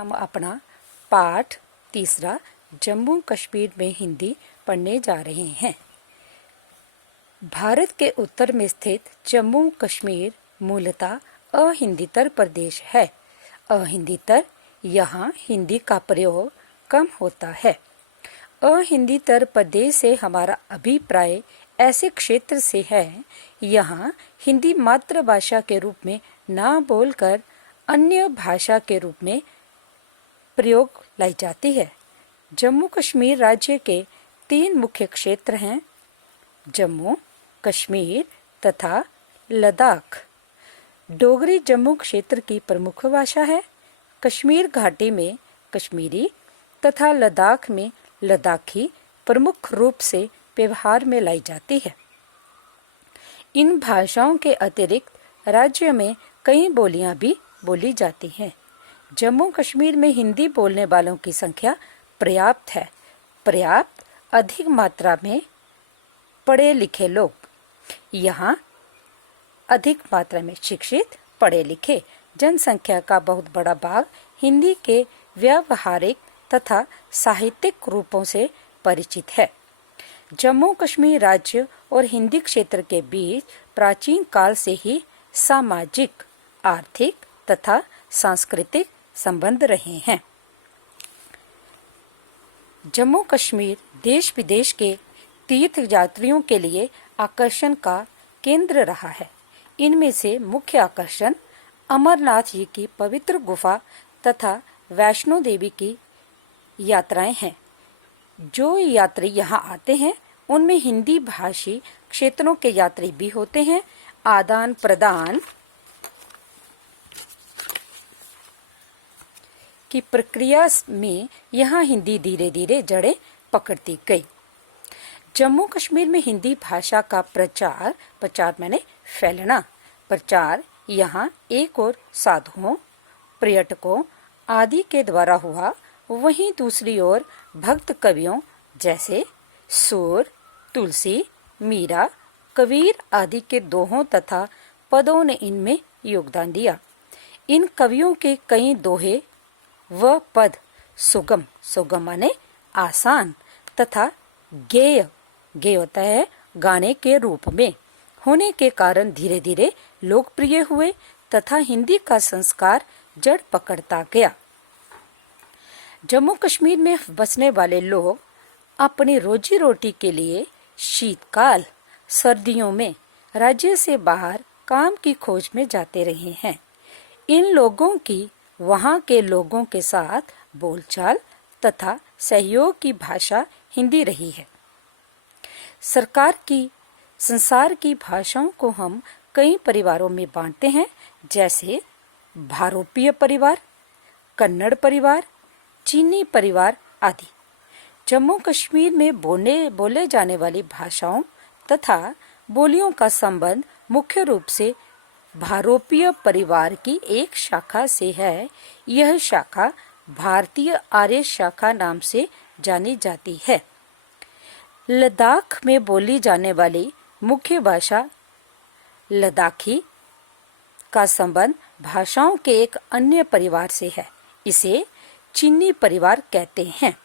हम अपना पाठ तीसरा जम्मू कश्मीर में हिंदी पढ़ने जा रहे हैं। भारत के उत्तर में स्थित जम्मू कश्मीर मूलतः अहिंदीतर प्रदेश है। अहिंदीतर यहाँ हिंदी का प्रयोग कम होता है। अहिंदीतर प्रदेश से हमारा अभिप्राय ऐसे क्षेत्र से है यहाँ हिंदी मातृभाषा के रूप में ना बोलकर अन्य भाषा के रूप में प्रयोग लाई जाती है। जम्मू कश्मीर राज्य के 3 मुख्य क्षेत्र हैं, जम्मू कश्मीर तथा लद्दाख। डोगरी जम्मू क्षेत्र की प्रमुख भाषा है। कश्मीर घाटी में कश्मीरी तथा लद्दाख में लद्दाखी प्रमुख रूप से व्यवहार में लाई जाती है। इन भाषाओं के अतिरिक्त राज्य में कई बोलियां भी बोली जाती हैं। जम्मू कश्मीर में हिंदी बोलने वालों की संख्या पर्याप्त है। पर्याप्त अधिक मात्रा में पढ़े लिखे लोग, यहाँ अधिक मात्रा में शिक्षित पढ़े लिखे जनसंख्या का बहुत बड़ा भाग हिंदी के व्यावहारिक तथा साहित्यिक रूपों से परिचित है। जम्मू कश्मीर राज्य और हिंदी क्षेत्र के बीच प्राचीन काल से ही सामाजिक, आर्थिक तथा सांस्कृतिक संबंध रहे हैं। जम्मू कश्मीर देश विदेश के तीर्थ यात्रियों के लिए आकर्षण का केंद्र रहा है। इनमें से मुख्य आकर्षण अमरनाथ जी की पवित्र गुफा तथा वैष्णो देवी की यात्राएं हैं। जो यात्री यहाँ आते हैं उनमें हिंदी भाषी क्षेत्रों के यात्री भी होते हैं। आदान प्रदान की प्रक्रिया में यहाँ हिंदी धीरे धीरे जड़ें पकड़ती गई। जम्मू कश्मीर में हिंदी भाषा का प्रचार माने फैलना, प्रचार यहाँ एक और साधुओं, पर्यटकों आदि के द्वारा हुआ, वहीं दूसरी ओर भक्त कवियों जैसे सूर, तुलसी, मीरा, कबीर आदि के दोहों तथा पदों ने इनमें योगदान दिया। इन कवियों के कई दोहे व पद सुगम माने आसान तथा गेय होता है गाने के रूप में होने के कारण धीरे धीरे लोकप्रिय हुए तथा हिंदी का संस्कार जड़ पकड़ता गया। जम्मू कश्मीर में बसने वाले लोग अपनी रोजी रोटी के लिए शीतकाल, सर्दियों में राज्य से बाहर काम की खोज में जाते रहे हैं। इन लोगों की वहाँ के लोगों के साथ बोलचाल तथा सहयोग की भाषा हिंदी रही है। संसार की भाषाओं को हम कई परिवारों में बांटते हैं, जैसे भारोपीय परिवार, कन्नड़ परिवार, चीनी परिवार आदि। जम्मू कश्मीर में बोले जाने वाली भाषाओं तथा बोलियों का संबंध मुख्य रूप से भारोपीय परिवार की एक शाखा से है। यह शाखा भारतीय आर्य शाखा नाम से जानी जाती है। लद्दाख में बोली जाने वाली मुख्य भाषा लद्दाखी का संबंध भाषाओं के एक अन्य परिवार से है। इसे चीनी परिवार कहते हैं।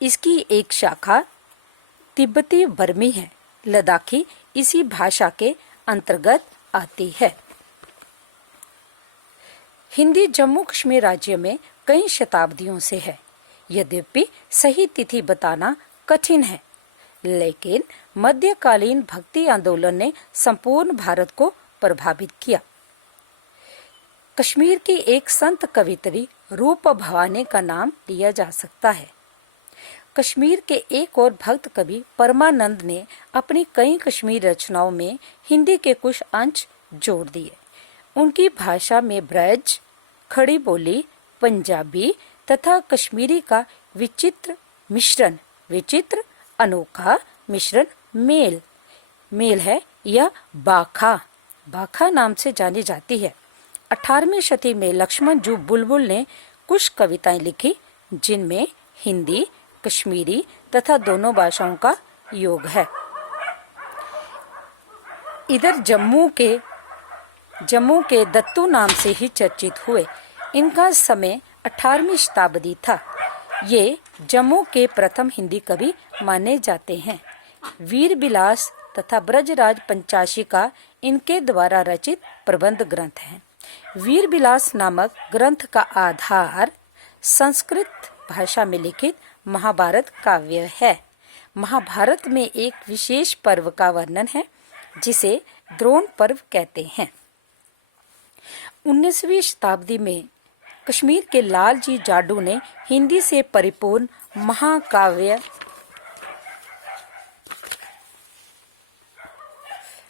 इसकी एक शाखा तिब्बती बर्मी है। लद्दाखी इसी भाषा के अंतर्गत आती है। हिंदी जम्मू कश्मीर राज्य में कई शताब्दियों से है। यद्यपि सही तिथि बताना कठिन है, लेकिन मध्यकालीन भक्ति आंदोलन ने संपूर्ण भारत को प्रभावित किया। कश्मीर की एक संत कवियत्री रूप भवानी का नाम लिया जा सकता है। कश्मीर के एक और भक्त कवि परमानंद ने अपनी कई कश्मीरी रचनाओं में हिंदी के कुछ अंश जोड़ दिए। उनकी भाषा में ब्रज, खड़ी बोली, पंजाबी तथा कश्मीरी का विचित्र अनोखा मिश्रण मेल है। यह बाखा नाम से जानी जाती है। 18वीं शती में लक्ष्मण जू बुलबुल ने कुछ कविताएं लिखी, जिनमें हिंदी, कश्मीरी तथा दोनों भाषाओं का योग है। इधर जम्मू के दत्तू नाम से ही चर्चित हुए। इनका समय 18वीं शताब्दी था। ये जम्मू के प्रथम हिंदी कवि माने जाते हैं। वीर विलास तथा ब्रजराज पंचाशिका इनके द्वारा रचित प्रबंध ग्रंथ हैं। वीर विलास नामक ग्रंथ का आधार संस्कृत भाषा में लिखित महाभारत काव्य है। महाभारत में एक विशेष पर्व का वर्णन है जिसे द्रोण पर्व कहते हैं। 19वीं शताब्दी में कश्मीर के लालजी जाडू ने हिंदी से परिपूर्ण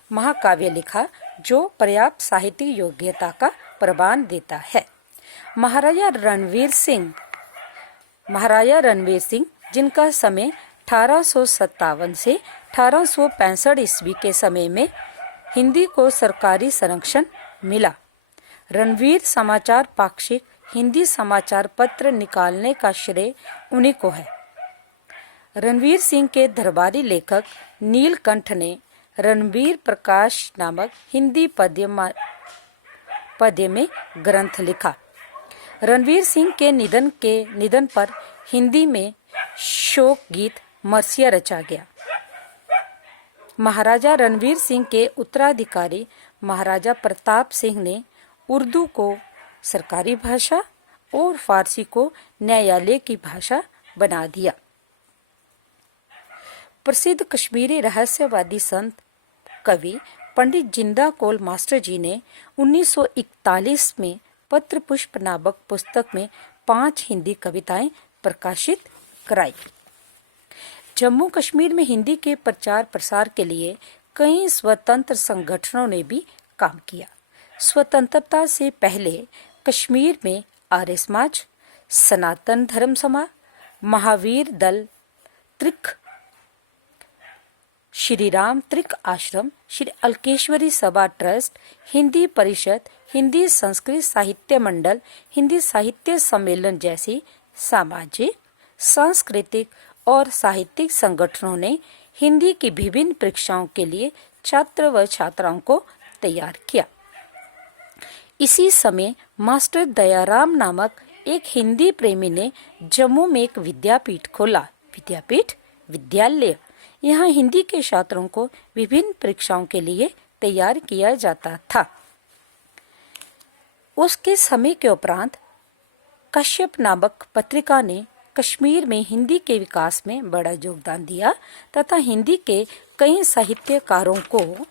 महाकाव्य लिखा जो पर्याप्त साहित्यिक योग्यता का प्रमाण देता है। महाराजा रणवीर सिंह जिनका समय 1857 से 1865 ईस्वी के समय में हिंदी को सरकारी संरक्षण मिला। रणवीर समाचार पाक्षिक हिंदी समाचार पत्र निकालने का श्रेय उन्हीं को है। रणवीर सिंह के दरबारी लेखक नीलकंठ ने रणवीर प्रकाश नामक हिंदी पद्य में ग्रंथ लिखा। रणवीर सिंह के निधन पर हिंदी में शोक गीत मरसिया रचा गया। महाराजा रणवीर सिंह के उत्तराधिकारी महाराजा प्रताप सिंह ने उर्दू को सरकारी भाषा और फारसी को न्यायालय की भाषा बना दिया। प्रसिद्ध कश्मीरी रहस्यवादी संत कवि पंडित जिंदा कौल मास्टर जी ने 1941 में पत्र पुष्प नामक पुस्तक में 5 हिंदी कविताएं प्रकाशित कराई। जम्मू कश्मीर में हिंदी के प्रचार प्रसार के लिए कई स्वतंत्र संगठनों ने भी काम किया। स्वतंत्रता से पहले कश्मीर में आर्य समाज, सनातन धर्म समाज, महावीर दल त्रिक, श्री राम त्रिक आश्रम, श्री अलकेश्वरी सभा ट्रस्ट, हिंदी परिषद, हिंदी संस्कृत साहित्य मंडल, हिंदी साहित्य सम्मेलन जैसी सामाजिक, सांस्कृतिक और साहित्यिक संगठनों ने हिंदी की विभिन्न परीक्षाओं के लिए छात्र व छात्राओं को तैयार किया। इसी समय मास्टर दयाराम नामक एक हिंदी प्रेमी ने जम्मू में एक विद्यापीठ खोला। विद्यालय यहाँ हिंदी के छात्रों को विभिन्न परीक्षाओं के लिए तैयार किया जाता था। उसके समय के उपरांत कश्यप नामक पत्रिका ने कश्मीर में हिंदी के विकास में बड़ा योगदान दिया तथा हिंदी के कई साहित्यकारों को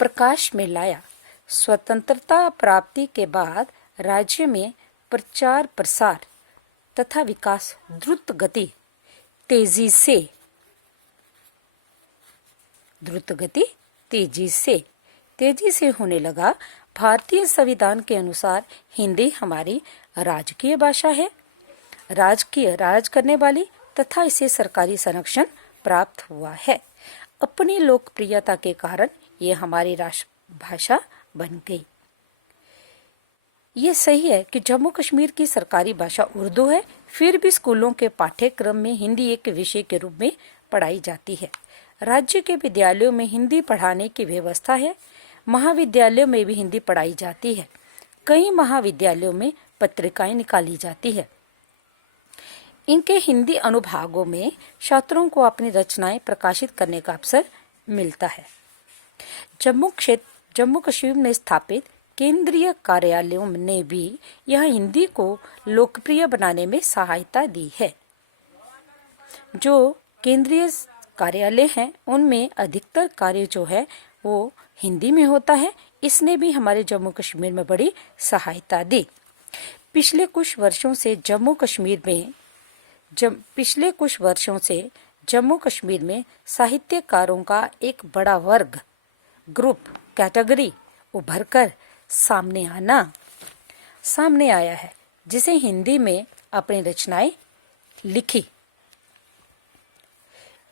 प्रकाश में लाया। स्वतंत्रता प्राप्ति के बाद राज्य में प्रचार प्रसार तथा विकास द्रुत गति तेजी से होने लगा। भारतीय संविधान के अनुसार हिंदी हमारी राजकीय भाषा है, राज करने वाली तथा इसे सरकारी संरक्षण प्राप्त हुआ है। अपनी लोकप्रियता के कारण ये हमारी राष्ट्रभाषा बन गई। ये सही है कि जम्मू कश्मीर की सरकारी भाषा उर्दू है, फिर भी स्कूलों के पाठ्यक्रम में हिंदी एक विषय के रूप में पढ़ाई जाती है। राज्य के विद्यालयों में हिंदी पढ़ाने की व्यवस्था है। महाविद्यालयों में भी हिंदी पढ़ाई जाती है। कई महाविद्यालयों में पत्रिकाएं निकाली जाती है। इनके हिंदी अनुभागों में छात्रों को अपनी रचनाएं प्रकाशित करने का अवसर मिलता है। जम्मू कश्मीर में स्थापित केंद्रीय कार्यालयों ने भी यह हिंदी को लोकप्रिय बनाने में सहायता दी है। जो केंद्रीय कार्यालय हैं उनमें अधिकतर कार्य जो है वो हिंदी में होता है। इसने भी हमारे जम्मू कश्मीर में बड़ी सहायता दी। पिछले कुछ वर्षों से जम्मू कश्मीर में साहित्यकारों का एक बड़ा वर्ग कैटेगरी उभरकर सामने आया है जिसे हिंदी में अपनी रचनाएं लिखी।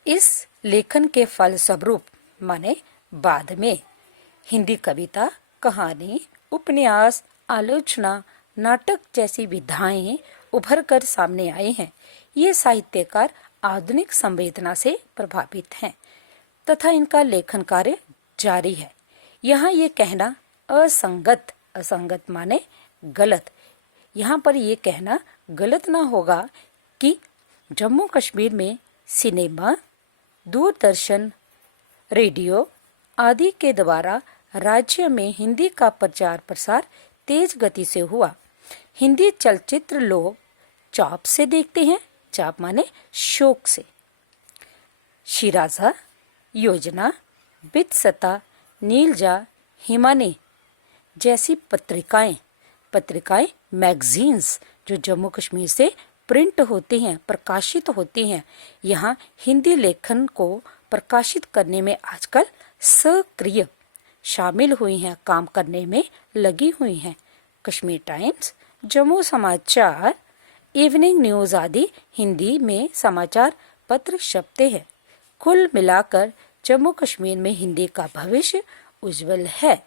इस लेखन के फलस्वरूप माने बाद में हिंदी कविता, कहानी, उपन्यास, आलोचना, नाटक जैसी विधाएं उभरकर सामने आए हैं। ये साहित्यकार आधुनिक संवेदना से प्रभावित हैं तथा इनका लेखन कार्य जारी है। यहाँ ये कहना असंगत माने गलत। यहाँ पर ये कहना गलत ना होगा कि जम्मू कश्मीर में सिनेमा, दूरदर्शन, रेडियो आदि के द्वारा राज्य में हिंदी का प्रचार प्रसार तेज गति से हुआ। हिंदी चलचित्र लोग चाप से देखते हैं, चाप माने शौक से। शिराजा, योजना, बित्सता, नीलजा, हिमानी जैसी पत्रिकाएं मैगजीन्स जो जम्मू कश्मीर से प्रिंट होती हैं, प्रकाशित होती हैं, यहाँ हिंदी लेखन को प्रकाशित करने में आजकल सक्रिय शामिल हुई हैं, काम करने में लगी हुई हैं। कश्मीर टाइम्स, जम्मू समाचार, इवनिंग न्यूज आदि हिंदी में समाचार पत्र छपते हैं। कुल मिलाकर जम्मू कश्मीर में हिंदी का भविष्य उज्जवल है।